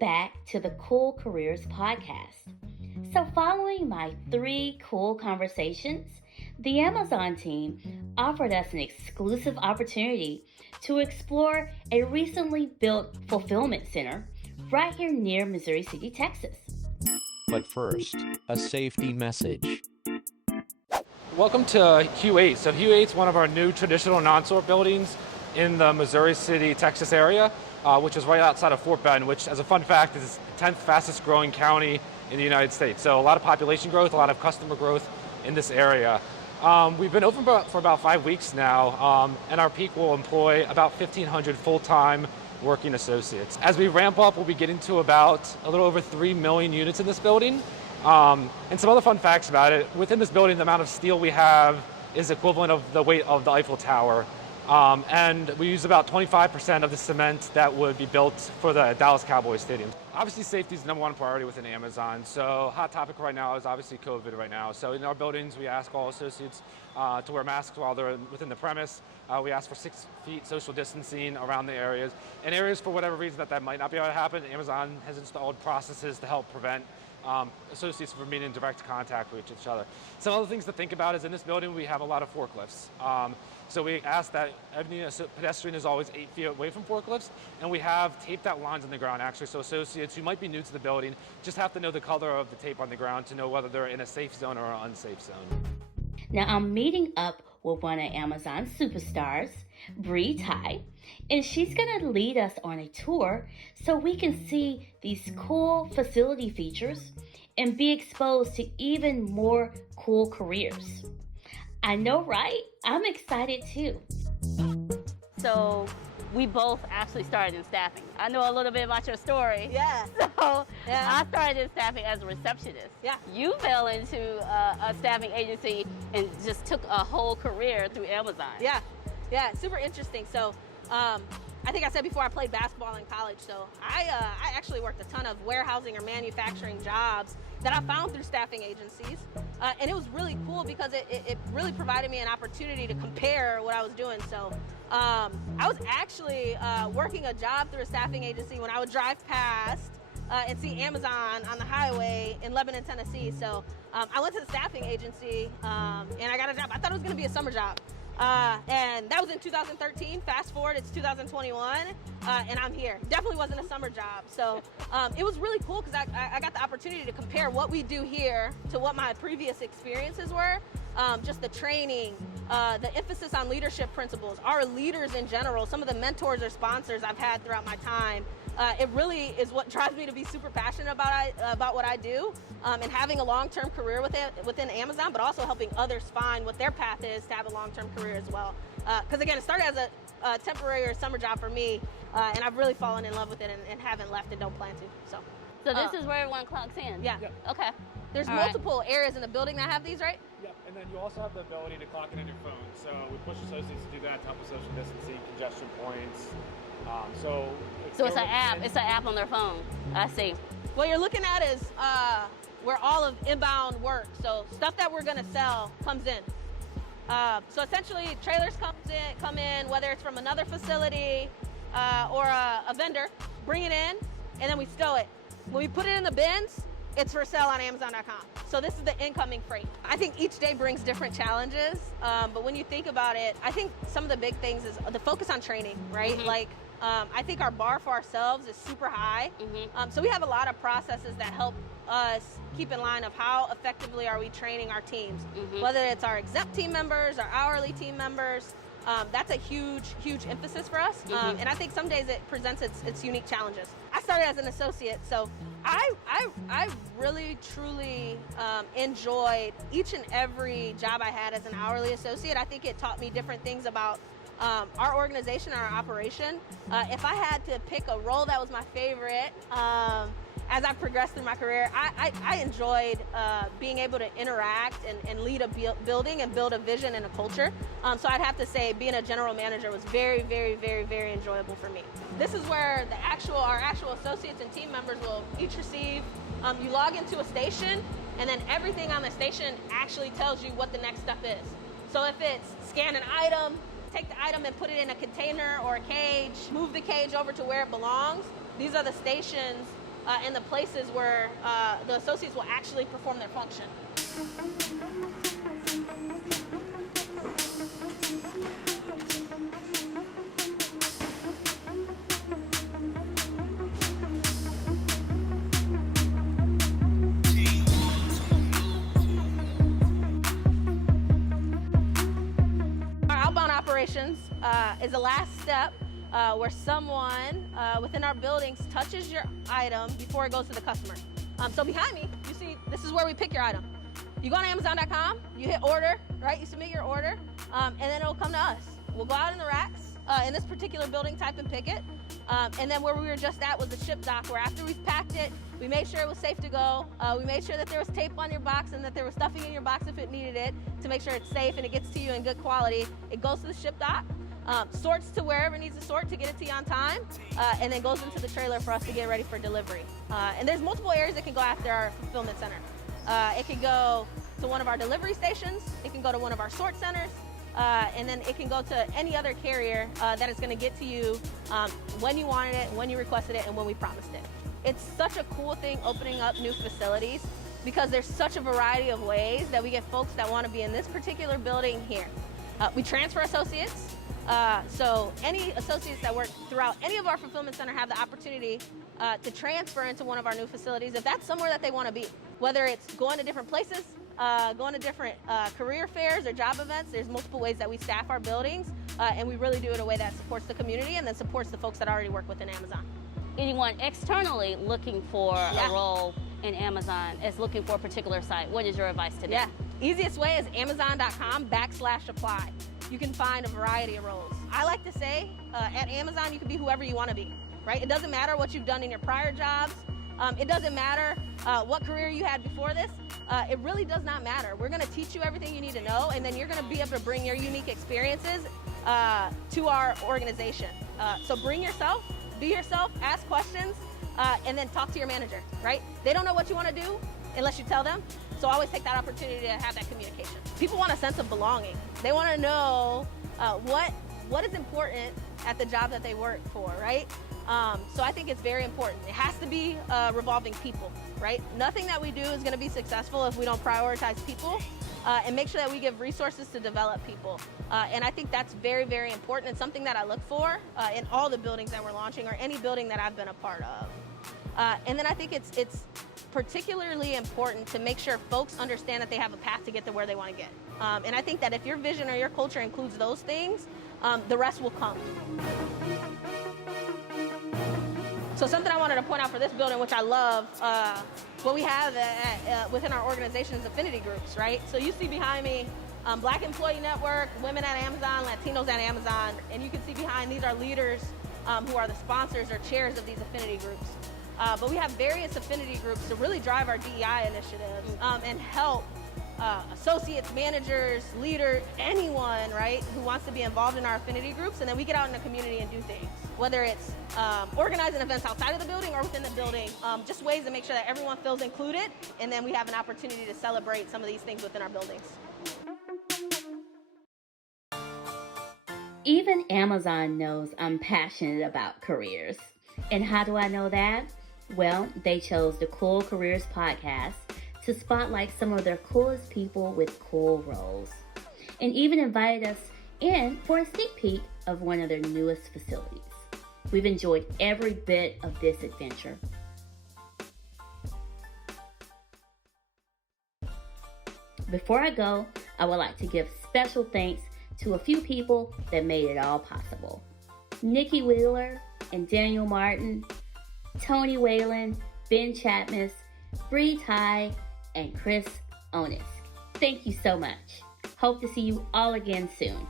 Welcome back to the Cool Careers Podcast. So following my 3 cool conversations, the Amazon team offered us an exclusive opportunity to explore a recently built fulfillment center right here near Missouri City, Texas. But first, a safety message. Welcome to Q8. So Q8 is one of our new traditional non-sort buildings in the Missouri City, Texas area, which is right outside of Fort Bend, which, as a fun fact, is the 10th fastest growing county in the United States. So a lot of population growth, a lot of customer growth in this area. We've been open for about 5 weeks now, and our peak will employ about 1,500 full-time working associates. As we ramp up, we'll be getting to about a little over 3 million units in this building. And some other fun facts about it: within this building, the amount of steel we have is equivalent of the weight of the Eiffel Tower. And we use about 25% of the cement that would be built for the Dallas Cowboys Stadium. Obviously, safety is the #1 priority within Amazon. So hot topic right now is obviously COVID right now. So in our buildings, we ask all associates to wear masks while they're within the premise. We ask for 6 feet social distancing around the areas. In areas, for whatever reason, that might not be able to happen, Amazon has installed processes to help prevent associates from being in direct contact with each other. Some other things to think about is in this building we have a lot of forklifts. So we ask that every pedestrian is always 8 feet away from forklifts, and we have taped out lines on the ground actually, so associates who might be new to the building just have to know the color of the tape on the ground to know whether they're in a safe zone or an unsafe zone. Now I'm meeting up with one of Amazon's superstars, Bri Tye, and she's going to lead us on a tour so we can see these cool facility features and be exposed to even more cool careers. I know, right? I'm excited too. So we both actually started in staffing. I know a little bit about your story. Yeah. So Yeah. I started in staffing as a receptionist. Yeah. You fell into a staffing agency and just took a whole career through Amazon. Yeah, super interesting. So I think I said before, I played basketball in college. So I actually worked a ton of warehousing or manufacturing jobs that I found through staffing agencies. And it was really cool because it really provided me an opportunity to compare what I was doing. So I was actually working a job through a staffing agency when I would drive past and see Amazon on the highway in Lebanon, Tennessee. So I went to the staffing agency and I got a job. I thought it was gonna be a summer job. And that was in 2013. Fast forward, it's 2021, and I'm here. Definitely wasn't a summer job. So it was really cool because I got the opportunity to compare what we do here to what my previous experiences were. Just the training, the emphasis on leadership principles, our leaders in general, some of the mentors or sponsors I've had throughout my time. It really is what drives me to be super passionate about what I do, and having a long-term career within Amazon, but also helping others find what their path is to have a long-term career as well. Because again, it started as a temporary or summer job for me, and I've really fallen in love with it and haven't left and don't plan to. So this is where everyone clocks in? Yeah. Yep. Okay. There's All multiple areas in the building that have these, right? Yep, and then you also have the ability to clock in on your phone. So we push associates to do that to help with social distancing, congestion points. So it's an app. It's an app on their phone. I see. What you're looking at is where all of inbound work. So stuff that we're gonna sell comes in. So essentially, trailers come in, whether it's from another facility or a vendor, bring it in, and then we stow it. When we put it in the bins, it's for sale on Amazon.com. So this is the incoming freight. I think each day brings different challenges, but when you think about it, I think some of the big things is the focus on training, right? Mm-hmm. Like, I think our bar for ourselves is super high. Mm-hmm. So we have a lot of processes that help us keep in line of how effectively are we training our teams, Mm-hmm. whether it's our exempt team members, our hourly team members. That's a huge emphasis for us. Mm-hmm. And I think some days it presents its unique challenges. I started as an associate, so I really, truly enjoyed each and every job I had as an hourly associate. I think it taught me different things about our organization, our operation. If I had to pick a role that was my favorite, as I progressed through my career, I enjoyed being able to interact and lead a building and build a vision and a culture. So I'd have to say being a general manager was very, very, very, very enjoyable for me. This is where our actual associates and team members will each receive, you log into a station, and then everything on the station actually tells you what the next step is. So if it's scan an item, take the item and put it in a container or a cage, move the cage over to where it belongs, these are the stations and the places where the associates will actually perform their function. Operations is the last step where someone within our buildings touches your item before it goes to the customer. So behind me, you see, this is where we pick your item. You go on Amazon.com, you hit order, right? You submit your order, and then it'll come to us. We'll go out in the racks in this particular building type and pick it. And then where we were just at was the ship dock, where after we've packed it, we made sure it was safe to go. We made sure that there was tape on your box and that there was stuffing in your box if it needed it, to make sure it's safe and it gets to you in good quality. It goes to the ship dock, sorts to wherever it needs to sort to get it to you on time, and then goes into the trailer for us to get ready for delivery. And there's multiple areas it can go after our fulfillment center. It can go to one of our delivery stations, it can go to one of our sort centers, and then it can go to any other carrier that is going to get to you when you wanted it, when you requested it, and when we promised it. It's such a cool thing opening up new facilities, because there's such a variety of ways that we get folks that want to be in this particular building here. We transfer associates, so any associates that work throughout any of our fulfillment center have the opportunity to transfer into one of our new facilities if that's somewhere that they want to be. Whether it's going to different places, going to different career fairs or job events, there's multiple ways that we staff our buildings, and we really do it in a way that supports the community and then supports the folks that already work within Amazon. Anyone externally looking for a role in Amazon is looking for a particular site. What is your advice to them? Yeah, easiest way is Amazon.com/apply. You can find a variety of roles. I like to say at Amazon, you can be whoever you want to be, right? It doesn't matter what you've done in your prior jobs. It doesn't matter what career you had before this. It really does not matter. We're going to teach you everything you need to know, and then you're going to be able to bring your unique experiences to our organization. So bring yourself, be yourself, ask questions, and then talk to your manager, right? They don't know what you want to do unless you tell them. So always take that opportunity to have that communication. People want a sense of belonging. They want to know what is important at the job that they work for, right? So I think it's very important. It has to be revolving people, right? Nothing that we do is going to be successful if we don't prioritize people and make sure that we give resources to develop people. And I think that's very, very important, and something that I look for in all the buildings that we're launching, or any building that I've been a part of. And then I think it's particularly important to make sure folks understand that they have a path to get to where they want to get. And I think that if your vision or your culture includes those things, the rest will come. So something I wanted to point out for this building, which I love, what we have within our organization is affinity groups, right? So you see behind me, Black Employee Network, Women at Amazon, Latinos at Amazon, and you can see behind, these are leaders who are the sponsors or chairs of these affinity groups. But we have various affinity groups to really drive our DEI initiatives and help associates, managers, leaders, anyone, right, who wants to be involved in our affinity groups, and then we get out in the community and do things. Whether it's organizing events outside of the building or within the building, just ways to make sure that everyone feels included, and then we have an opportunity to celebrate some of these things within our buildings. Even Amazon knows I'm passionate about careers. And how do I know that? Well, they chose the Cool Careers podcast to spotlight some of their coolest people with cool roles, and even invited us in for a sneak peek of one of their newest facilities. We've enjoyed every bit of this adventure. Before I go, I would like to give special thanks to a few people that made it all possible. Nikki Wheeler and Daniel Martin, Tony Wallin, Ben Chatmas, Bri Tye, and Onisk. Thank you so much. Hope to see you all again soon.